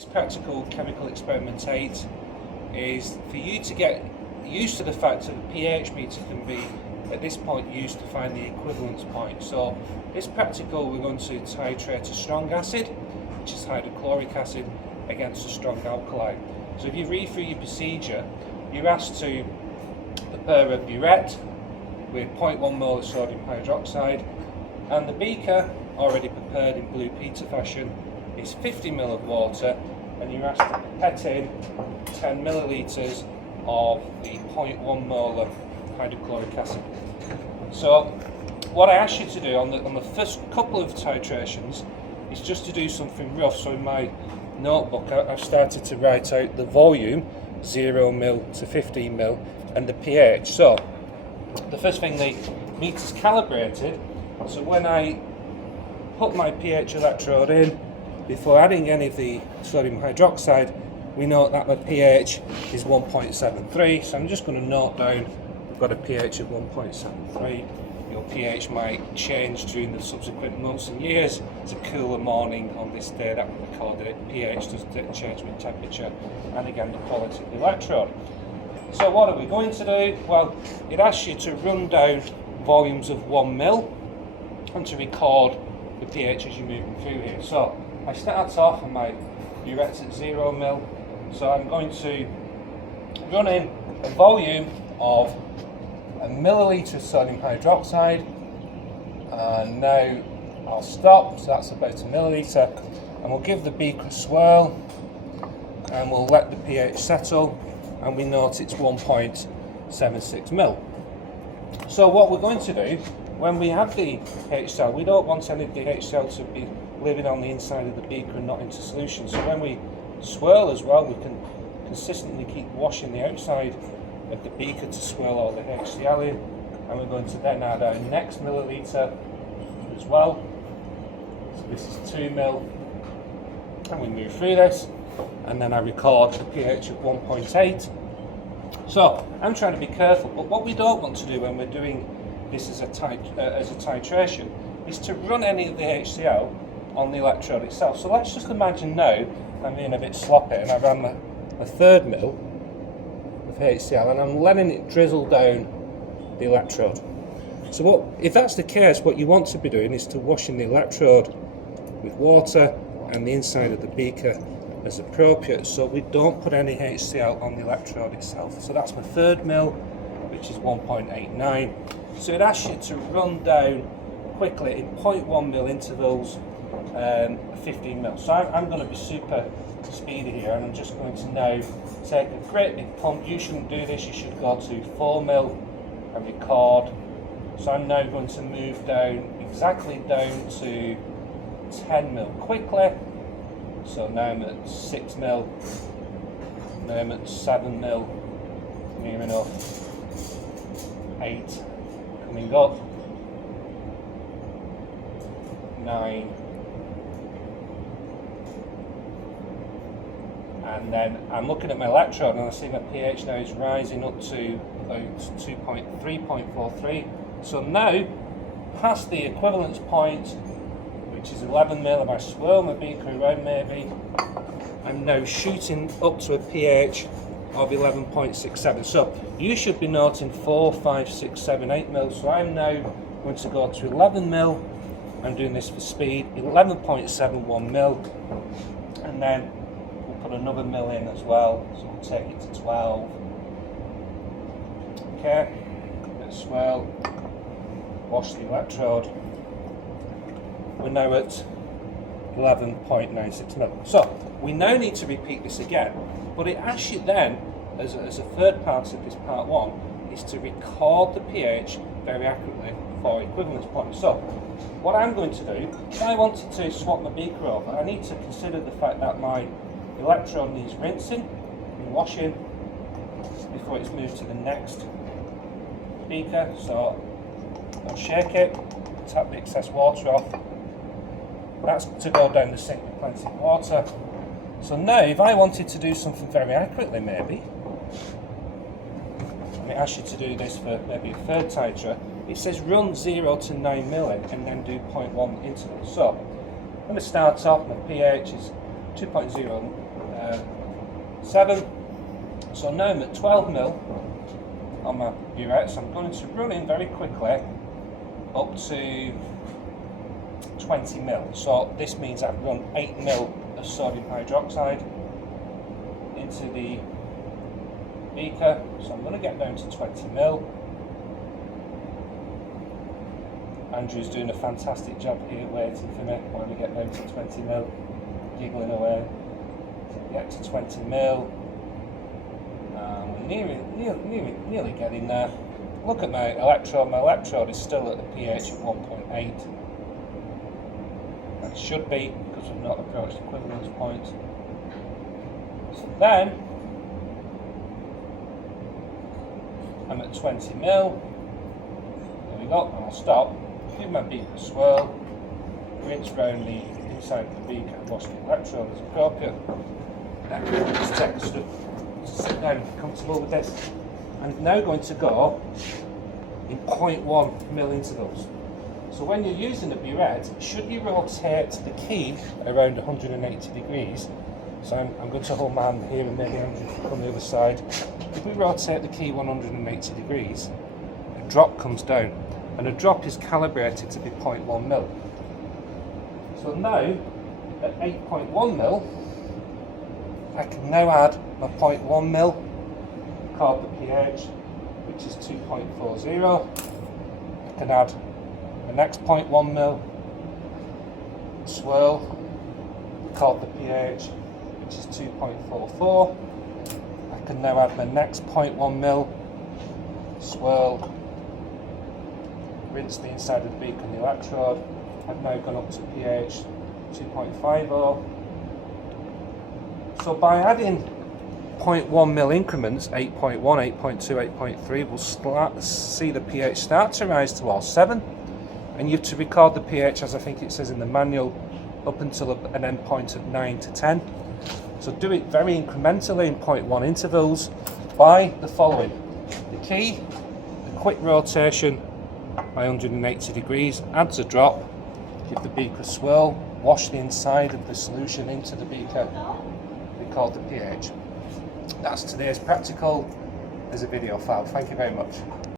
This practical chemical experiment 8 is for you to get used to the fact that the pH meter can be at this point used to find the equivalence point. So this practical we're going to titrate a strong acid, which is hydrochloric acid, against a strong alkali. So if you read through your procedure, you're asked to prepare a burette with 0.1 mole of sodium hydroxide, and the beaker, already prepared in Blue Peter fashion, is 50 ml of water, and you're asked to pipette in 10 millilitres of the 0.1 mole of hydrochloric acid. So what I asked you to do on the first couple of titrations is just to do something rough. So in my notebook I've started to write out the volume, 0 ml to 15 ml, and the pH. So the first thing, the meter's calibrated, so when I put my pH electrode in, before adding any of the sodium hydroxide, we note that my pH is 1.73, so I'm just going to note down we've got a pH of 1.73. Your pH might change during the subsequent months and years. It's a cooler morning on this day that we recorded it. pH doesn't change with temperature, and again the quality of the electrode. So what are we going to do? Well, it asks you to run down volumes of 1 ml and to record the pH as you're moving through here. So I start off and my burette's at 0 ml, so I'm going to run in a volume of a milliliter of sodium hydroxide, and now I'll stop, so that's about a milliliter, and we'll give the beaker a swirl and we'll let the pH settle, and we note it's 1.76 ml. So what we're going to do when we have the HCl, we don't want any of the HCl to be living on the inside of the beaker and not into solution. So when we swirl as well, we can consistently keep washing the outside of the beaker to swirl all the HCl in, and we're going to then add our next milliliter as well. So this is 2 ml, and we move through this, and then I record the pH of 1.8. So I'm trying to be careful, but what we don't want to do when we're doing this as a titration is to run any of the HCl on the electrode itself. So let's just imagine now I'm being a bit sloppy and I ran a third mil of HCl and I'm letting it drizzle down the electrode. So if that's the case, what you want to be doing is to washing the electrode with water and the inside of the beaker as appropriate, so we don't put any HCl on the electrode itself. So that's my third mil, which is 1.89. So it asks you to run down quickly in 0.1 ml intervals 15 ml. So I'm going to be super speedy here, and I'm just going to now take a great big pump. You shouldn't do this, you should go to 4 ml and record. So I'm now going to move down exactly down to 10 ml quickly. So now I'm at 6 ml, now I'm at 7 ml, near enough, 8, coming up, 9, and then I'm looking at my electrode and I see my pH now is rising up to about 3.43. So now, past the equivalence point, which is 11 ml, if I swirl my beaker around maybe, I'm now shooting up to a pH of 11.67. So you should be noting 4, 5, 6, 7, 8 ml. So I'm now going to go to 11 ml. I'm doing this for speed, 11.71 ml, and then we'll put another ml in as well. So we'll take it to 12. Okay, let's swirl, wash the electrode. We're now at 11.96 ml. So we now need to repeat this again, but it asks you then, as a third part of this part 1, is to record the pH very accurately for equivalence points. So what I'm going to do, if I wanted to swap my beaker over, I need to consider the fact that my electrode needs rinsing and washing before it's moved to the next beaker. So I'll shake it, tap the excess water off. That's to go down the sink with plenty of water. So now if I wanted to do something very accurately maybe, and it asks you to do this for maybe a third titra, it says run 0 to 9 ml and then do 0.1 intervals. So I'm going to start off, my pH is 2.07. So now I'm at 12 mil on my burette, so I'm going to run in very quickly up to 20 mil. So this means I've run 8 mil of sodium hydroxide into the beaker. So I'm going to get down to 20 mil. Andrew's doing a fantastic job here waiting for me while we get down to 20 mil, giggling away. So we get to 20 mil. Nearly getting there. Look at my electrode. My electrode is still at the pH of 1.8. That should be, because we've not approached equivalence point. So then I'm at 20 mil. There we go. And I'll stop. Give my beaker a swirl. Rinse round the inside of the beaker. Wash the electrode as appropriate. Then just take a step. Sit down, comfortable with this. I'm now going to go in 0.1 mil intervals. So when you're using a burette, should you rotate the key around 180 degrees, so I'm going to hold my hand here and maybe Andrew on the other side. If we rotate the key 180 degrees, a drop comes down, and a drop is calibrated to be 0.1 mil. So now, at 8.1 mil, I can now add my 0.1 mil, record the pH, which is 2.40. I can add the next 0.1 mil, swirl, record the pH, which is 2.44. I can now add my next 0.1 mil, swirl, rinse the inside of the beaker and the electrode. I've now gone up to pH 2.50. So by adding 0.1 mil increments, 8.1, 8.2, 8.3, we'll see the pH start to rise towards 7, and you have to record the pH, as I think it says in the manual, up until an end point of 9 to 10. So do it very incrementally in 0.1 intervals by the following. The key, the quick rotation by 180 degrees, adds a drop, give the beaker a swirl, wash the inside of the solution into the beaker, record the pH. That's today's practical. There's a video file. Thank you very much.